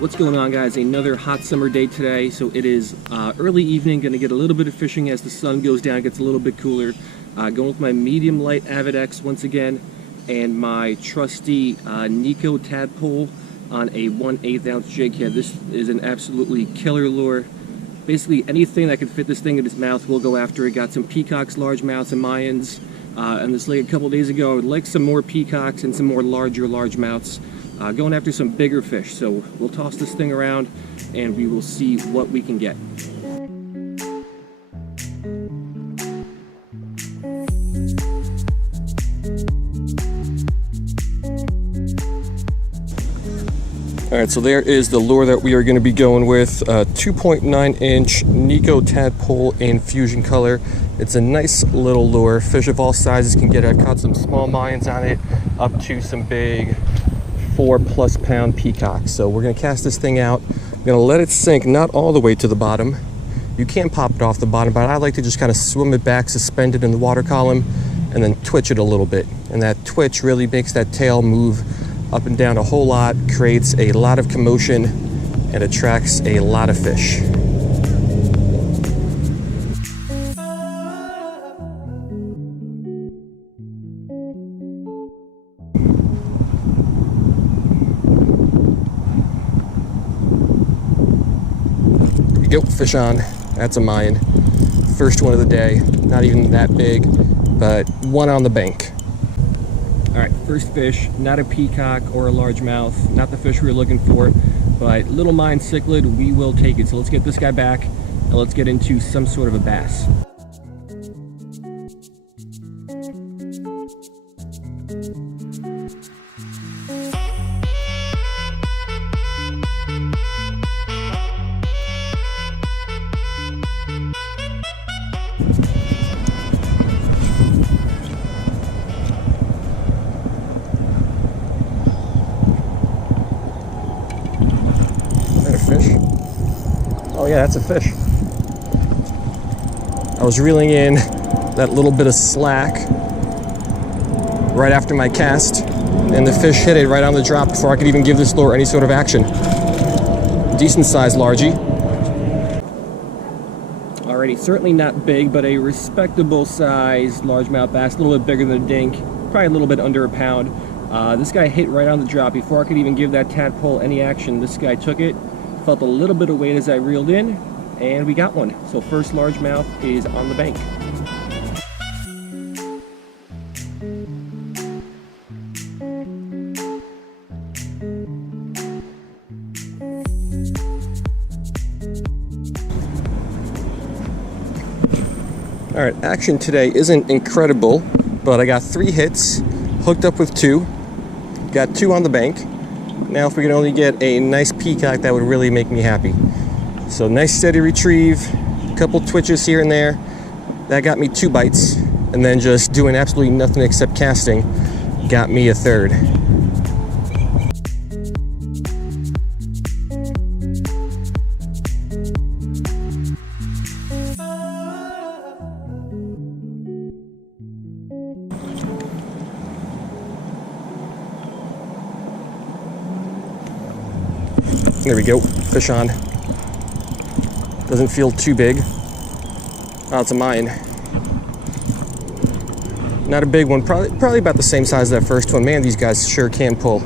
Alright, what's going on, guys? Another hot summer day today. So it is early evening, gonna get a little bit of fishing as the sun goes down, gets a little bit cooler. Going with my medium light Avid X once again, and my trusty Nikko Tadpole on a 1/8 ounce jig head. This is an absolutely killer lure. Basically anything that can fit this thing in its mouth, we'll go after it. Got some peacocks, largemouths, and Mayans. And this lake a couple days ago, I would like some more peacocks and some more largemouths. Going after some bigger fish. So we'll toss this thing around and we will see what we can get. Alright, so there is the lure that we are going to be going with. 2.9 inch Nikko Tadpole in fusion color. It's a nice little lure. Fish of all sizes can get it. I caught some small Mayans on it, up to some big 4+ pound peacocks. So we're going to cast this thing out. I'm going to let it sink, not all the way to the bottom. You can pop it off the bottom, but I like to just kind of swim it back, suspend it in the water column, and then twitch it a little bit. And that twitch really makes that tail move up and down a whole lot, creates a lot of commotion, and attracts a lot of fish. There you go, fish on. That's a Mayan. First one of the day. Not even that big, but one on the bank. Alright, first fish, not a peacock or a largemouth, not the fish we were looking for, but little Mayan cichlid, we will take it. So let's get this guy back and let's get into some sort of a bass. Fish? Oh yeah, that's a fish. I was reeling in that little bit of slack right after my cast, and the fish hit it right on the drop before I could even give this lure any sort of action. Decent sized largie. Alrighty, certainly not big, but a respectable sized largemouth bass, a little bit bigger than a dink, probably a little bit under a pound. This guy hit right on the drop before I could even give that tadpole any action. This guy took it. Felt a little bit of weight as I reeled in, and we got one. So first largemouth is on the bank. All right, action today isn't incredible, but I got 3 hits, hooked up with 2, got 2 on the bank. Now if we can only get a nice peacock, that would really make me happy. So nice steady retrieve, a couple twitches here and there. That got me 2 bites, and then just doing absolutely nothing except casting got me a 3rd. There we go, fish on. Doesn't feel too big. Oh, it's a Mayan. Not a big one, probably about the same size as that first one. Man, these guys sure can pull.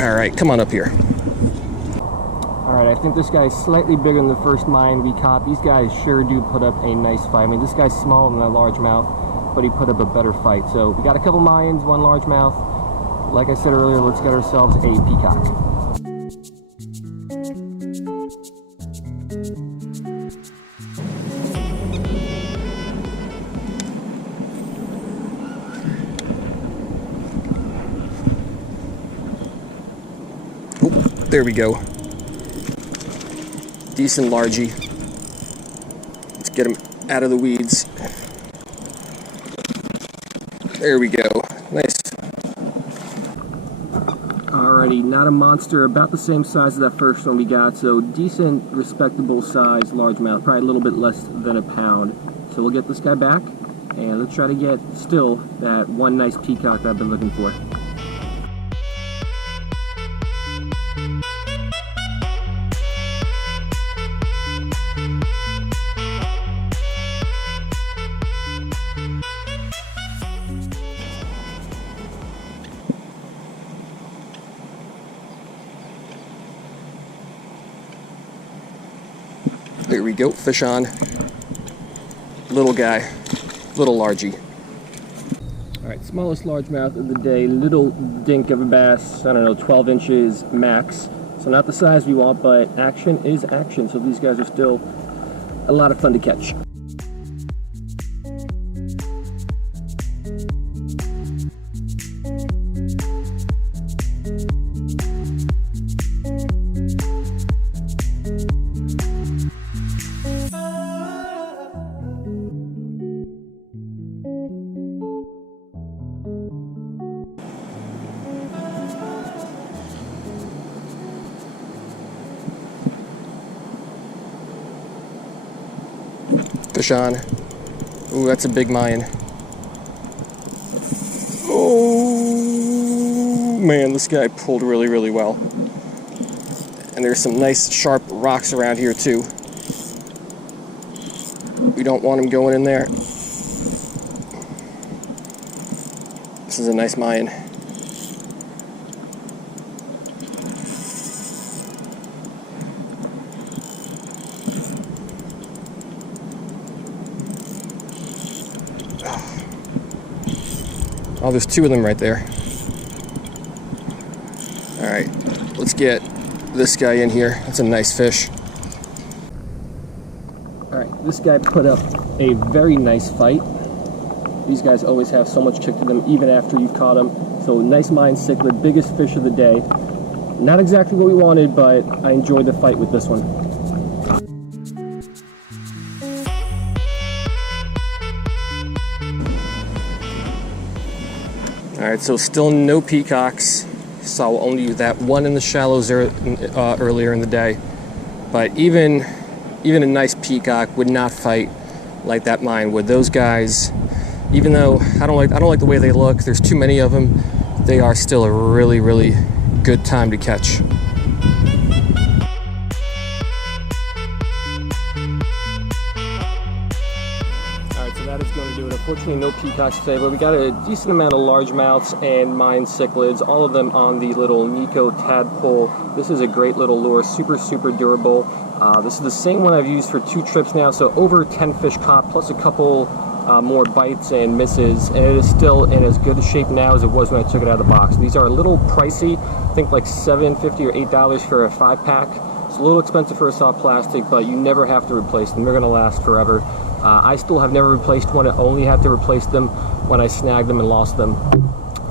All right, come on up here. All right, I think this guy's slightly bigger than the first Mayan we caught. These guys sure do put up a nice fight. I mean, this guy's smaller than a largemouth, but he put up a better fight. So we got a couple Mayans, 1 largemouth. Like I said earlier, let's get ourselves a peacock. Oh, there we go. Decent largie. Let's get him out of the weeds. There we go. Nice. Alrighty, not a monster, about the same size as that first one we got, so decent, respectable size largemouth, probably a little bit less than a pound. So we'll get this guy back, and let's try to get still that one nice peacock that I've been looking for. we go, fish on. Little guy, little largie. All right, smallest largemouth of the day, little dink of a bass, I don't know, 12 inches max. So not the size we want, but action is action. So these guys are still a lot of fun to catch. Fish on. Ooh, that's a big Mayan. Oh man, this guy pulled really, really well. And there's some nice sharp rocks around here too. We don't want him going in there. This is a nice Mayan. Oh, there's two of them right there. All right, let's get this guy in here. That's a nice fish. All right, this guy put up a very nice fight. These guys always have so much kick to them, even after you've caught them. So nice Mayan cichlid, biggest fish of the day. Not exactly what we wanted, but I enjoyed the fight with this one. Alright, so still no peacocks. Saw only that one in the shallows earlier in the day. But even a nice peacock would not fight like that Mayan would. Those guys, even though I don't like the way they look, there's too many of them, they are still a really, really good time to catch. That is going to do it. Unfortunately, no peacocks today, but we got a decent amount of largemouths and Mayan cichlids, all of them on the little Nikko Tadpole. This is a great little lure, super, super durable. This is the same one I've used for 2 trips now, so over 10 fish caught, plus a couple more bites and misses, and it is still in as good a shape now as it was when I took it out of the box. These are a little pricey, I think like $7.50 or $8 for a 5-pack. It's a little expensive for a soft plastic, but you never have to replace them. They're going to last forever. I still have never replaced one. I only had to replace them when I snagged them and lost them.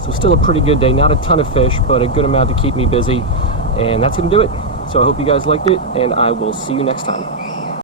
So still a pretty good day. Not a ton of fish, but a good amount to keep me busy. And that's going to do it. So I hope you guys liked it, and I will see you next time.